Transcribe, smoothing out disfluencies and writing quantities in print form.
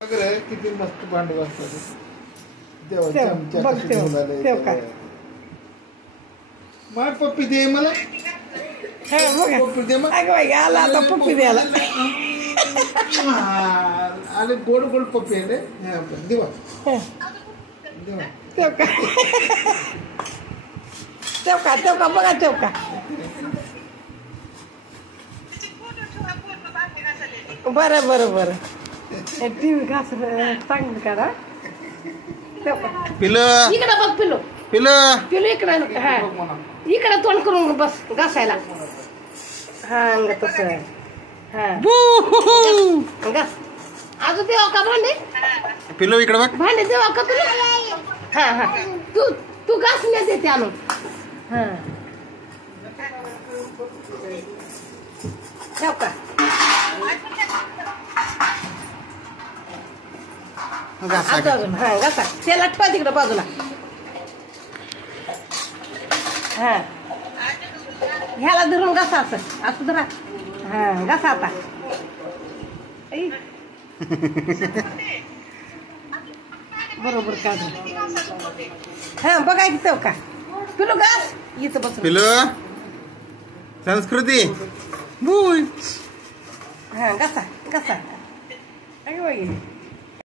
किती मस्त भांडवल असतात. देवा तेव, चमचा बघ किती तेव, मुलाला तेव येतं. काय. मार पप्पी दे मला. हा बघा पप्पी दे मग. अगं बाई आला आता पप्पी द्यायला. आणि गोड गोड पप्पी आहे रे. हा, देवा देवा. तेव का तेव का बघा तेव का. बरं बरं बरं टीव्ही घास चांगलं करा. तेव का पिलं इकडं बघ पिलो पिलं पिलो इकडं. हा इकडं तोंड करून बस घासायला. हा अंग तसं हा घास. अजून देवा का भांडे पिलं इकडे बघ. भांडे देवा का तुला. हा हा तू तू घास नाही देते आणून. हा ठेव का आता अजून हा घासा त्याला ठेवा तिकडं बाजूला. हा ह्याला धरून घासा असं असं धरा. हा घासा आता. ऐ. बरोबर काढून हा बघा इथं का पिलू घास इथं बस. पिलं संस्कृती बुय. हा घासा घासा. अगं बाई